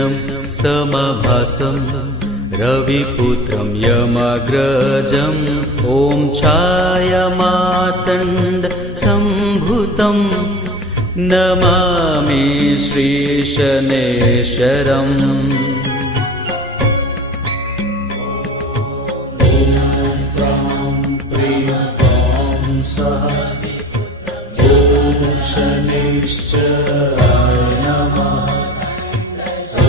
नीलाञ्जनं समभासं रविपुत्रं यमाग्रजं ॐ छायामातण्ड सम्भुतं नमामि श्रीशनैश्वरम्। शनैश्चराय नमः। ॐ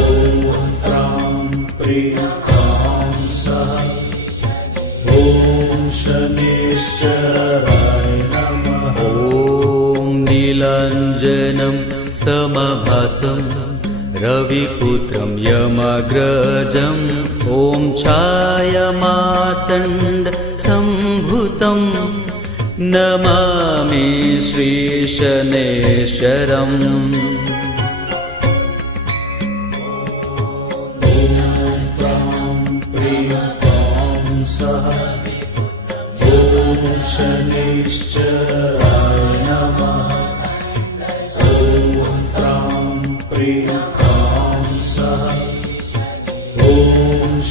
प्रां प्रीं प्रां सः। ॐ शनैश्चराय नमः। ॐ नीलाञ्जनं समभासं रविपुत्रं यमाग्रजं ॐ छायामातण्ड सम्भुतं नमामि श्रीशनैश्वरम्। ॐ प्रां प्रीं प्रां सः। ॐ शनैश्चराय नमः। ॐ प्रां प्रीं प्रां सः। ॐ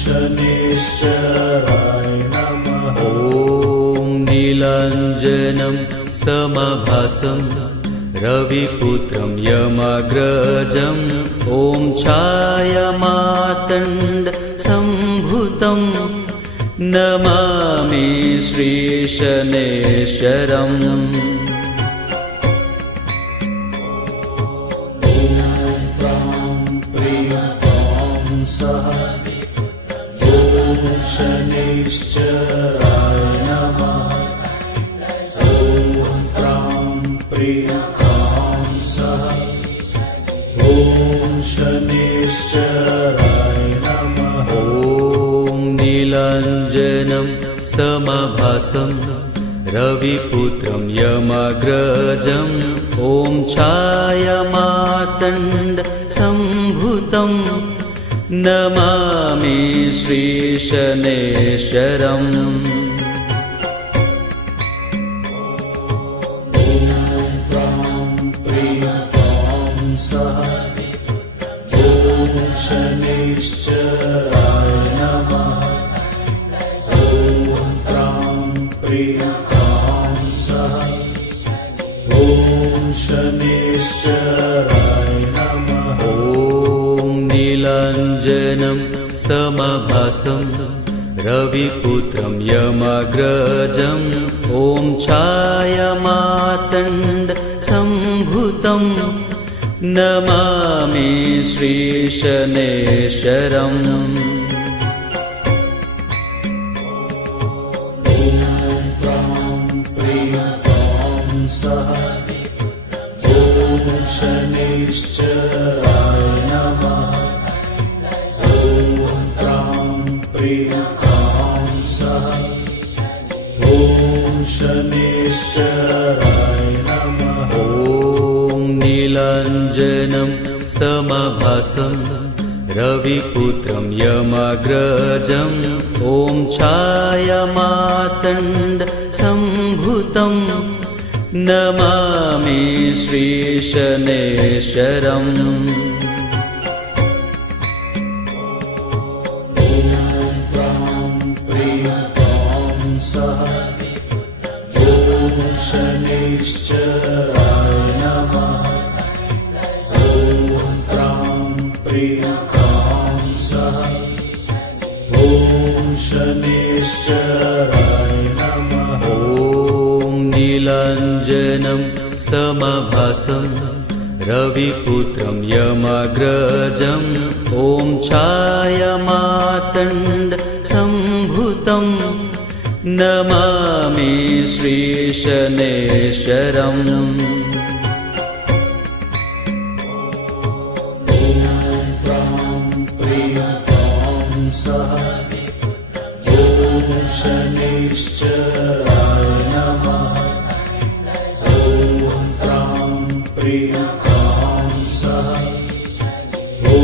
शनैश्चराय नमः। ॐ नीलाञ्जनं समभासं रविपुत्रं यमाग्रजं ॐ छायामातण्ड सम्भुतं नमामि श्रीशनैश्वरम्। ॐ प्रां प्रीं प्रां सः। ॐ शनैश्चराय नमः। ॐ प्रां प्रीं प्रां सः। ॐ शनैश्चराय नमः। ॐ नीलाञ्जनं समभासं रविपुत्रं यमाग्रजं ॐ छायामातण्ड सम्भुतं नमामि श्रीशनैश्वरम्। ॐ प्रां प्रीं प्रां सः। ॐ शनैश्चराय नमः। ॐ प्रां प्रीं प्रां सः। ॐ शनैश्चराय नमः। ॐ नीलाञ्जनं समभासं रविपुत्रं यमाग्रजं ॐ छायामातण्ड सम्भुतं नमामि श्रीशनैश्वरम्। ॐ प्रां प्रीं प्रां सः। ॐ शनैश्चराय नमः। ॐ प्रां प्रीं प्रां सः। ॐ शनैश्चराय नमः। ॐ नीलाञ्जनं समभासं रविपुत्रं यमाग्रजं ॐ छायामातण्ड सम्भुतं नमामि श्रीशनैश्वरम्। ॐ प्रां प्रीं प्रां सः। ॐ शनैश्चराय नमः। ॐ प्रां प्रीं प्रां सः। ॐ शनैश्चराय नमः। ॐ नीलाञ्जनं समभासं रविपुत्रं यमाग्रजं ॐ छायामातण्ड सम्भुतं नमामि श्रीशनैश्वरम्। ॐ प्रां प्रीं प्रां सः। ॐ शनैश्चराय नमः। ॐ प्रां प्रीं प्रां सः। ॐ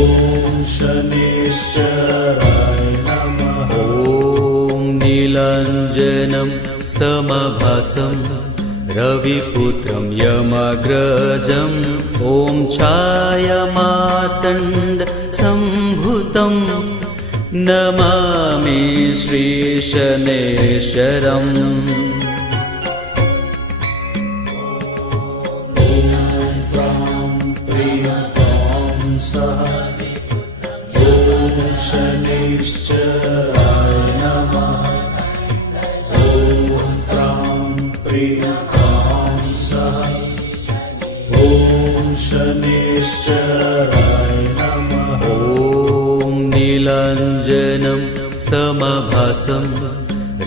शनैश्चराय नमः। ॐ नीलाञ्जनं समभासं रविपुत्रं यमाग्रजं ॐ छायामातण्ड सम्भुतं नमामि श्रीशनैश्चरम् शनैश्चराय नमः। ॐ प्रां प्रीं प्रां सः। ॐ शनैश्चराय नमः। ॐ नीलाञ्जनं समभासं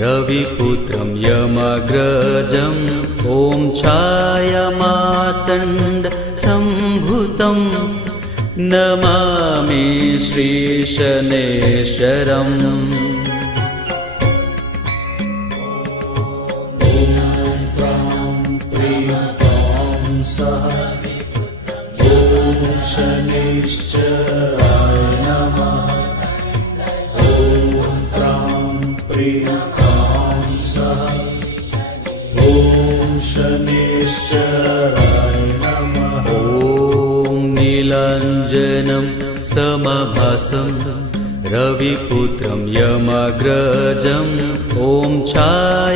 रविपुत्रं यमाग्रजम् ॐ छायामातण्ड सम्भुतं नमामि श्रीशनैश्चरम् शनैश्चराय नमः। ॐ प्रां प्रीं प्रां सः। ॐ शनैश्चराय नमः। ॐ नीलाञ्जनं समभासं रविपुत्रं यमाग्रजम् ॐ छायामातण्ड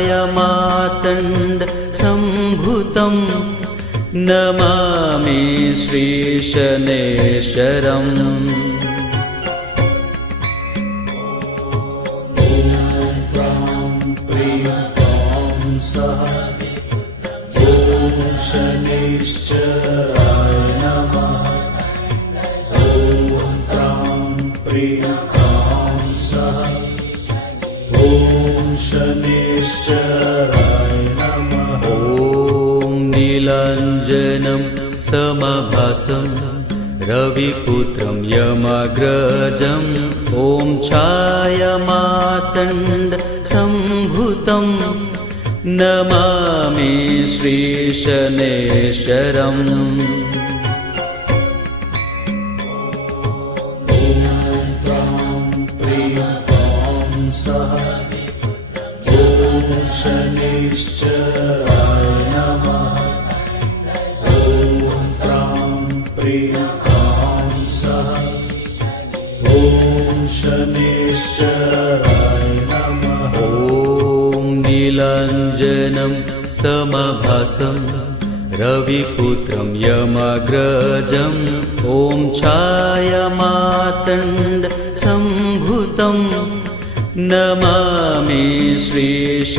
सम्भुतं नमामि श्रीशनैश्चरम् शनैश्चराय नमः। ॐ प्रां प्रीं प्रां सः। ॐ शनैश्चराय नमः। ॐ नीलाञ्जनं समभासं रविपुत्रं यमाग्रजम् ॐ छायामातण्ड सम्भुतं नमामि श्रीशनैश्चरम् शनैश्चराय नमः। ॐ प्रां प्रीं प्रां सः। ॐ शनैश्चराय नमः। ॐ नीलाञ्जनं समभासं रविपुत्रं यमाग्रजम् ॐ छायामातण्ड सम्भुतं नमामि श्रीशनैश्चरम्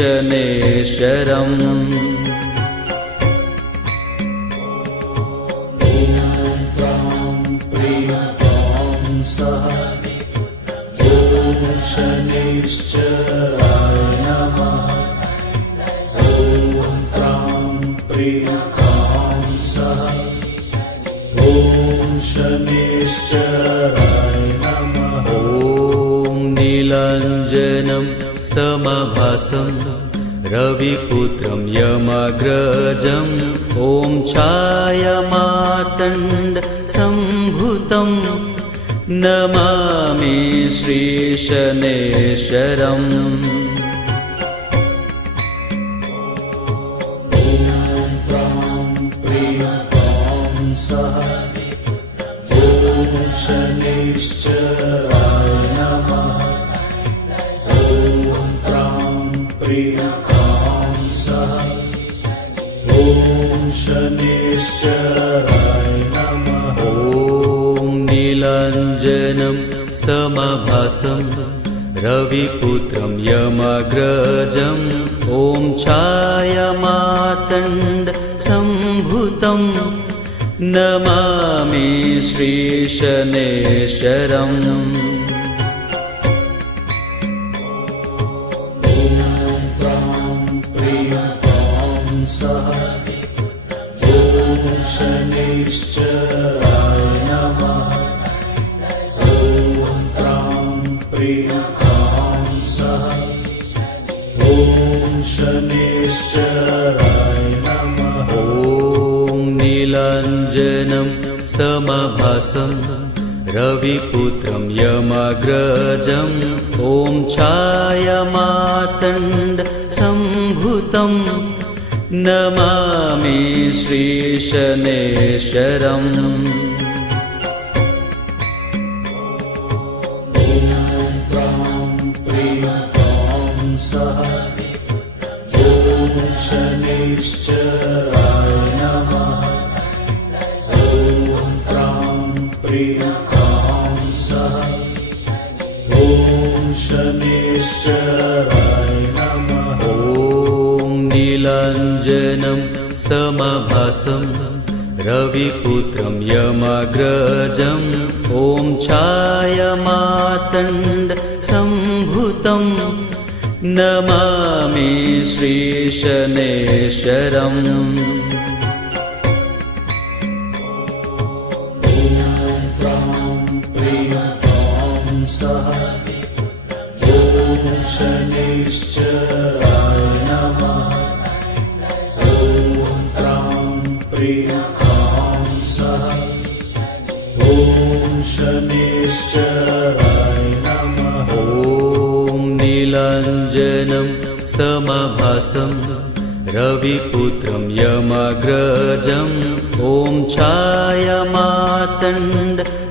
शनैश्चराय नमः। ॐ प्रां प्रीं प्रां सः। ॐ शनैश्चराय नमः। ॐ नीलाञ्जनं समभासं रविपुत्रं यमाग्रजम् ॐ छायामातण्ड सम्भुतं नमामि श्रीशनैश्चरम् शनैश्चराय नमः। ॐ प्रां प्रीं प्रां सः। ॐ शनैश्चराय नमः। ॐ नीलाञ्जनं समभासं रविपुत्रं यमाग्रजम् ॐ छायामातण्ड सम्भुतं नमामि श्रीशनैश्चरम् शनैश्चराय नमः। ॐ प्रां प्रीं प्रां सः। ॐ शनैश्चराय नमः। ॐ नीलाञ्जनं समभासं रविपुत्रं यमाग्रजम् ॐ छायामातण्ड सम्भुतं नमामि श्रीशनैश्चरम् शनेश्चराय नमः ॐ प्रां प्रीं प्रां सः ॐ शनेश्चराय नमः ॐ नीलाञ्जनं समभासं रविपुत्रं यमग्रजम् ॐ छायामातण्ड सम्भुतं नमामि श्रीशनेश्वरम् सः ॐ शनेश्चराय नमः ॐ प्रां प्रीं प्रां सः ॐ शनेश्चराय नमः ॐ नीलाञ्जनं समभासं रविपुत्रं यमग्रजम् ॐ छायामातण्ड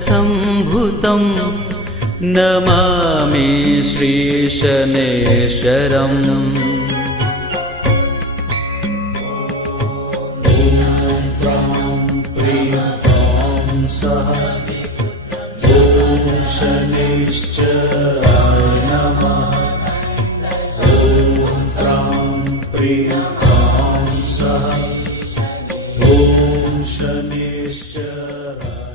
सम्भुतं नमामि श्रीशनेश्वरम् सः ॐ शनेश्चराय नमः ॐ प्रां प्रीं प्रां सः ॐ शनेश्चराय